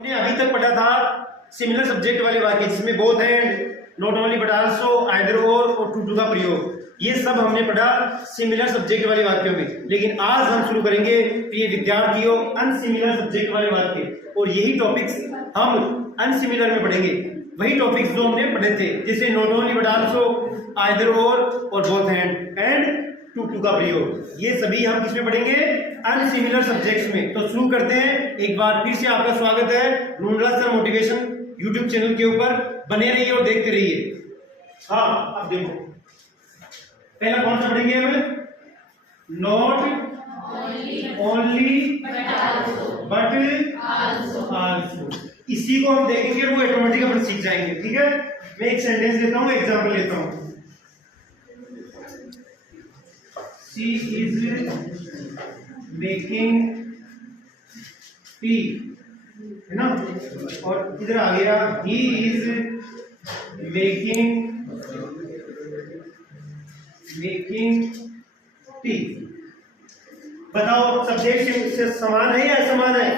हमने अभी तक पढ़ा था सिमिलर सब्जेक्ट वाले वाक्य जिसमें both and, not only but also, either और टू का प्रयोग, ये सब हमने पढ़ा सिमिलर सब्जेक्ट वाले वाक्यों में। लेकिन आज हम शुरू करेंगे प्रिय विद्यार्थियों अनसिमिलर सब्जेक्ट वाले वाक्य, और यही टॉपिक्स हम अनसिमिलर में पढ़ेंगे। वही टॉपिक्स जो हमने पढ़े थे, जैसे not only but also, either और बोथ एंड टू का प्रयोग, ये सभी हम किसमें पढ़ेंगे? अनसिमिलर सब्जेक्ट्स में। तो शुरू करते हैं। एक बार फिर से आपका स्वागत है नूनला सर मोटिवेशन यूट्यूब चैनल के ऊपर। बने रहिए और देखते रहिए। हाँ, अब देखो पहला कौन सा पढ़ेंगे हम? Not only but also. इसी को हम देखेंगे, वो ऑटोमेटिक अपन सीख जाएंगे। ठीक है, मैं एक सेंटेंस लेता हूँ, एग्जाम्पल लेता हूँ। She is making tea, है ना? और इधर आ गया he is making tea। बताओ सब्जेक्ट से समान है या असमान है?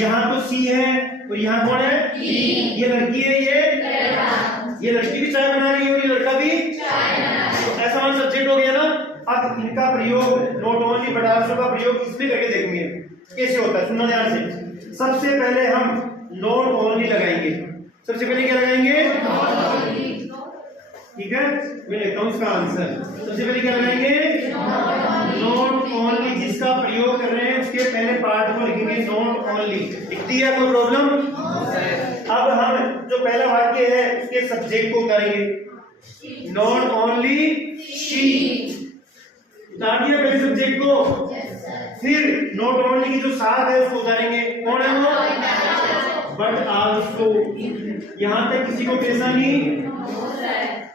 यहाँ तो सी है और यहाँ कौन है? ये लड़की है, ये लड़की भी चाय बना रही है और ये लड़का भी असमान सब्जेक्ट हो गया ना। अब इनका प्रयोग नॉट ओनली बट आल्सो का प्रयोग इसमें करके देखेंगे कैसे होता है। सुनना ध्यान से। सबसे पहले हम नॉट ओनली लगाएंगे। सबसे पहले क्या लगाएंगे? ठीक है, मैं लेता हूं इसका आंसर। सबसे पहले क्या लगाएंगे? Not only. जिसका प्रयोग कर रहे हैं उसके पहले पार्ट को लिखेंगे नॉट ओनली। लिख दिया, कोई प्रॉब्लम? अब हम जो पहला वाक्य है उसके सब्जेक्ट को उतारेंगे। नॉट ओनली शी, उतार दिया पहले सब्जेक्ट को। फिर नॉट ओनली की जो साथ है उसको उतारेंगे। कौन है वो? But also. यहां तक किसी को परेशानी?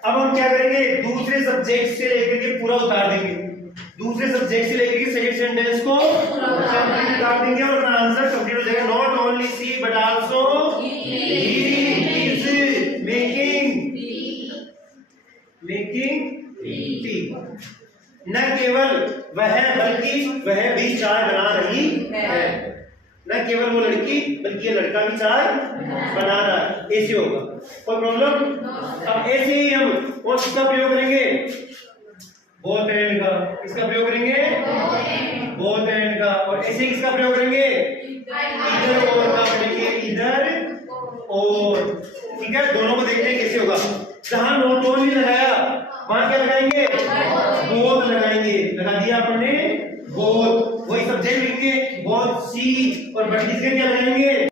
अब हम क्या करेंगे? दूसरे सब्जेक्ट से लेकर के पूरा उतार देंगे। दूसरे सब्जेक्ट से लेकर के सही सेंटेंस को कंप्लीट उतार देंगे और आंसर कंप्लीट हो जाएगा। Not only she but also he is making tea. न केवल वह बल्कि वह भी चाय बना रही है। न केवल वो लड़की बल्कि ये लड़का भी चाय बना रहा है। ऐसे होगा, कोई प्रॉब्लम? अब ऐसे ही हम और किसका प्रयोग करेंगे? बोथ एंड का। किसका प्रयोग करेंगे? बोथ एंड का। और ऐसे किसका प्रयोग करेंगे? इधर और का करेंगे, इधर और। ठीक है, दोनों को देखते हैं कैसे होगा। जहां नॉट ओनली लगाया वहां क्या लगाएंगे? बोथ लगाएंगे। लगा दिया आपने बोथ। वही सब्जेक्ट लिखेंगे बोथ सी, और बट किसके क्या लगाएंगे?